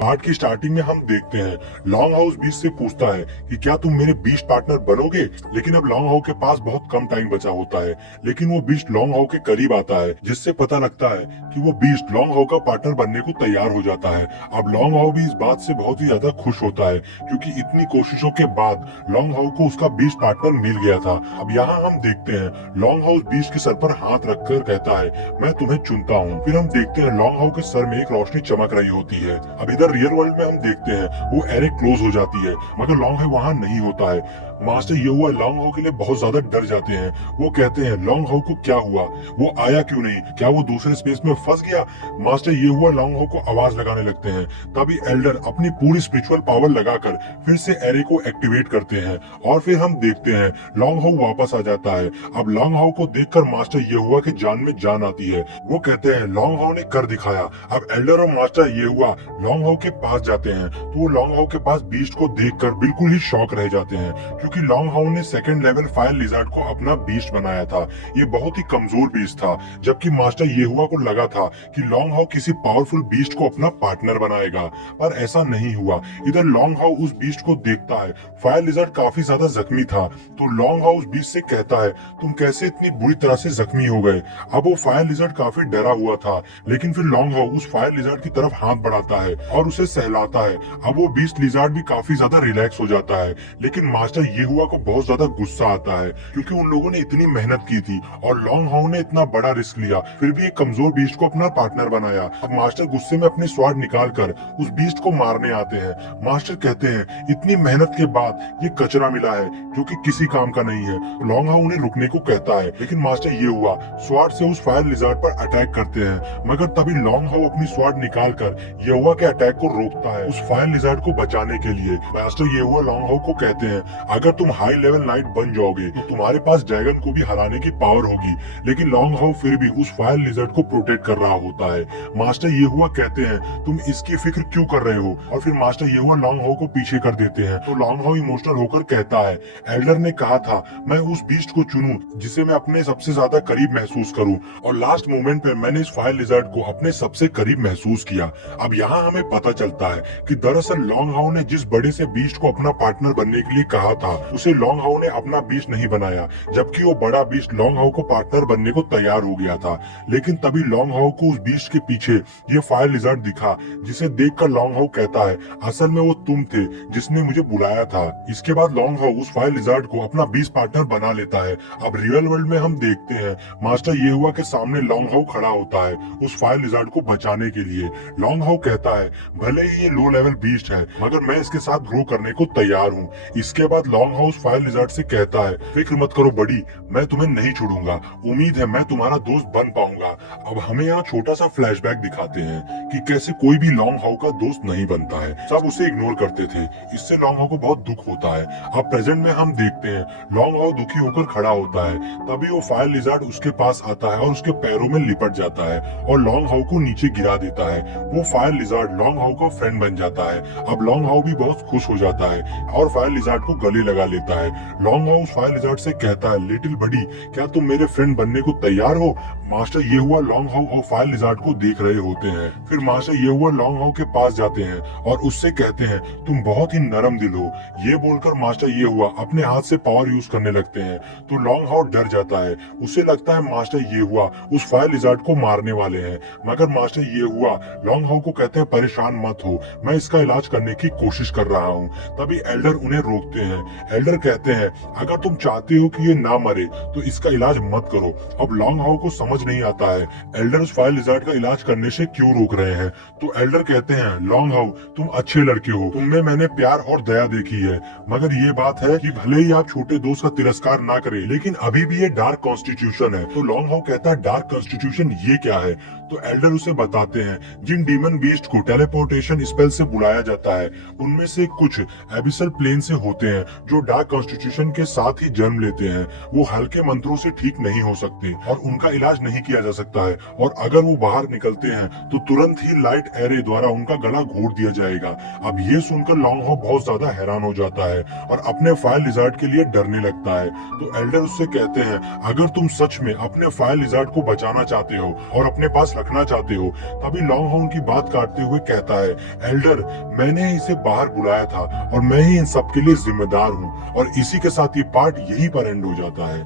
Part की starting में हम देखते हैं लॉन्ग हाउस बीस्ट से पूछता है कि क्या तुम मेरे बीस्ट पार्टनर बनोगे। लेकिन अब लॉन्ग हाउ के पास बहुत कम टाइम बचा होता है, लेकिन वो बीस्ट लॉन्ग हाउ के करीब आता है, जिससे पता लगता है कि वो बीस्ट लॉन्ग हाउ का पार्टनर बनने को तैयार हो जाता है। अब लॉन्ग हाउ भी इस बात से बहुत ही ज्यादा खुश होता है, क्योंकि इतनी कोशिशों के बाद लॉन्ग हाउ को उसका बीस्ट पार्टनर मिल गया था। अब यहाँ हम देखते हैं लॉन्ग हाउ बीस्ट के सर पर हाथ रखकर कहता है मैं तुम्हें चुनता हूँ। फिर हम देखते हैं लॉन्ग हाउ के सर में एक रोशनी चमक रही होती है। अब इधर रियल वर्ल्ड में हम देखते हैं वो एरे क्लोज हो जाती है, मगर लॉन्ग हाउ वहाँ नहीं होता है। मास्टर ये हुआ लॉन्ग हाउ के लिए बहुत ज्यादा डर जाते हैं। वो कहते हैं लॉन्ग हाउ को क्या हुआ, वो आया क्यों नहीं, क्या वो दूसरे स्पेस में फंस गया। मास्टर ये हुआ लॉन्ग हाउ को आवाज लगाने लगते हैं। तभी एल्डर अपनी पूरी स्पिरिचुअल पावर लगाकर फिर से एरे को एक्टिवेट करते हैं और फिर हम देखते हैं लॉन्ग हाउ वापस आ जाता है। अब लॉन्ग हाउ को देखकर मास्टर ये हुआ के जान में जान आती है। वो कहते हैं लॉन्ग हाउ ने कर दिखाया। अब एल्डर और मास्टर ये हुआ लॉन्ग हाउ के पास जाते हैं, तो वो लॉन्ग हाउ के पास बीस्ट को देखकर बिल्कुल ही शॉक रह जाते हैं, क्योंकि लॉन्ग हाउ ने सेकंड लेवल फायर लिजर्ड को अपना बीस्ट बनाया था। ये बहुत ही कमजोर बीस्ट था, जबकि मास्टर ये हुआ को लगा था कि लॉन्ग हाउ किसी पावरफुल बीस्ट को अपना पार्टनर बनाएगा, पर ऐसा नहीं हुआ। इधर लॉन्ग हाउ उस बीस्ट को देखता है। फायर लिजर्ड काफी ज्यादा जख्मी था, तो लॉन्ग हाउ उस बीस्ट से कहता है तुम कैसे इतनी बुरी तरह से जख्मी हो गए। अब वो फायर लिजर्ड काफी डरा हुआ था, लेकिन फिर लॉन्ग हाउ उस फायर लिजर्ड की तरफ हाथ बढ़ाता है और उसे सहलाता है। अब वो बीस्ट लिजर्ड भी काफी ज्यादा रिलैक्स हो जाता है, लेकिन मास्टर ये हुआ को बहुत ज्यादा गुस्सा आता है, क्योंकि उन लोगों ने इतनी मेहनत की थी और लॉन्ग हाउ ने इतना बड़ा रिस्क लिया, फिर भी एक कमजोर बीस्ट को अपना पार्टनर बनाया। अब मास्टर गुस्से में अपने स्वॉर्ड निकाल कर उस बीस्ट को मारने आते हैं। मास्टर कहते हैं इतनी मेहनत के बाद ये कचरा मिला है जो कि किसी काम का नहीं है। लॉन्ग हाउ उन्हें रुकने को कहता है, लेकिन मास्टर ये हुआ स्वॉर्ड से उस फायर लिजर्ड पर अटैक करते हैं, मगर तभी लॉन्ग हाउ अपनी स्वॉर्ड निकाल कर ये हुआ के अटैक को रोकता है उस फायर लिजर्ड को बचाने के लिए। मास्टर ये हुआ लॉन्ग हाउ को कहते हैं अगर तुम हाई लेवल नाइट बन जाओगे तो तुम्हारे पास ड्रैगन को भी हराने की पावर होगी। लेकिन लॉन्ग हाउ फिर भी उस फायर लिजर्ड को प्रोटेक्ट कर रहा होता है। मास्टर ये हुआ कहते हैं तुम इसकी फिक्र क्यों कर रहे हो, और फिर मास्टर ये हुआ लॉन्ग हाउ को पीछे कर देते हैं। तो लॉन्ग हाउ इमोशनल होकर कहता है एल्डर ने कहा था मैं उस बीस्ट को चुनूं जिसे मैं अपने सबसे ज्यादा करीब महसूस करूं, और लास्ट मोमेंट पे मैंने इस फायर लिजर्ड को अपने सबसे करीब महसूस किया। अब यहाँ हमें पता चलता है कि दरअसल लॉन्ग हाउ ने जिस बड़े से बीस्ट को अपना पार्टनर बनने के लिए कहा था उसे लॉन्ग हाउ ने अपना बीस्ट नहीं बनाया, जबकि वो बड़ा बीस्ट लॉन्ग हाउ को पार्टनर बनने को तैयार हो गया था। लेकिन तभी लॉन्ग हाउ को उस बीस्ट के पीछे ये फायर लिजर्ड दिखा, जिसे देखकर लॉन्ग हाउ कहता है असल में वो तुम थे जिसने मुझे बुलाया था। इसके बाद लॉन्ग हाउ उस फायर लिजर्ड को अपना बीस्ट पार्टनर बना लेता है। अब रियल वर्ल्ड में हम देखते हैं मास्टर ये हुआ के सामने लॉन्ग हाउ खड़ा होता है उस फायर लिजर्ड को बचाने के लिए। लॉन्ग हाउ कहता है भले ही ये लो लेवल बीस्ट है, मगर मैं इसके साथ ग्रो करने को तैयार हूँ। इसके बाद लॉन्ग हाउ फायर लिजर्ड से कहता है फिक्र मत करो बड़ी, मैं तुम्हें नहीं छोड़ूंगा, उम्मीद है मैं तुम्हारा दोस्त बन पाऊंगा। अब हमें यहाँ छोटा सा फ्लैशबैक दिखाते हैं कि कैसे कोई भी लॉन्ग हाउ का दोस्त नहीं बनता है, सब उसे इग्नोर करते थे। इससे लॉन्ग हाउ को बहुत दुख होता है। अब प्रेजेंट में हम देखते हैं लॉन्ग हाउ दुखी होकर खड़ा होता है, तभी वो फायर लिजर्ड उसके पास आता है और उसके पैरों में लिपट जाता है और लॉन्ग हाउ को नीचे गिरा देता है। वो फायर लिजर्ड लॉन्ग हाउ का फ्रेंड बन जाता है। अब लॉन्ग हाउ भी बहुत खुश हो जाता है और फायर लिजर्ड को गले लगा लेता है। लॉन्ग हाउ फायर लिजर्ड से कहता है लिटिल बडी क्या तुम मेरे फ्रेंड बनने को तैयार हो। मास्टर ये हुआ लॉन्ग हाउ और फायर लिजर्ड को देख रहे होते हैं। फिर मास्टर ये हुआ लॉन्ग हाउ के पास जाते हैं और उससे कहते हैं तुम बहुत ही नरम दिल हो। ये बोलकर मास्टर ये हुआ अपने हाथ से पावर यूज करने लगते हैं, तो लॉन्ग हाउ डर जाता है। उसे लगता है मास्टर ये हुआ उस फायर लिजर्ड को मारने वाले हैं, मगर मास्टर ये हुआ लॉन्ग हाउ को कहते हैं परेशान मत हो, मैं इसका इलाज करने की कोशिश कर रहा हूँ। तभी एल्डर उन्हें रोकते हैं। एल्डर कहते हैं अगर तुम चाहते हो कि ये ना मरे तो इसका इलाज मत करो। अब लॉन्ग हाउ को समझ नहीं आता है एल्डर उस फायर लिजर्ड का इलाज करने से क्यों रोक रहे हैं। तो एल्डर कहते हैं लॉन्ग हाउ तुम अच्छे लड़के हो, तुमने मैंने प्यार और दया देखी है, मगर ये बात है कि भले ही आप छोटे दोस्त का तिरस्कार ना करें, लेकिन अभी भी ये डार्क कॉन्स्टिट्यूशन है। तो लॉन्ग हाउ कहता है डार्क कॉन्स्टिट्यूशन ये क्या है। तो एल्डर उसे बताते हैं जिन डीमन बीस्ट को टेलीपोर्टेशन स्पेल से बुलाया जाता है उनमें से कुछ एबिसल प्लेन से होते हैं जो डार्क कॉन्स्टिट्यूशन के साथ ही जन्म लेते हैं। वो हल्के मंत्रों से ठीक नहीं हो सकते और उनका इलाज नहीं किया जा सकता है, और अगर वो बाहर निकलते हैं तो तुरंत ही लाइट एरे द्वारा उनका गला घोट दिया जाएगा। अब ये सुनकर लॉन्ग हाउ बहुत ज्यादा हैरान हो जाता है और अपने फायर लिजर्ड के लिए डरने लगता है। तो एल्डर उससे कहते हैं अगर तुम सच में अपने फायर लिजर्ड को बचाना चाहते हो और अपने पास रखना चाहते हो। तभी लॉन्ग हाउंड की बात काटते हुए कहता है, एल्डर, मैंने इसे बाहर बुलाया था और मैं ही इन सब के लिए जिम्मेदार हूँ। और इसी के साथ ये पार्ट यहीं पर एंड हो जाता है।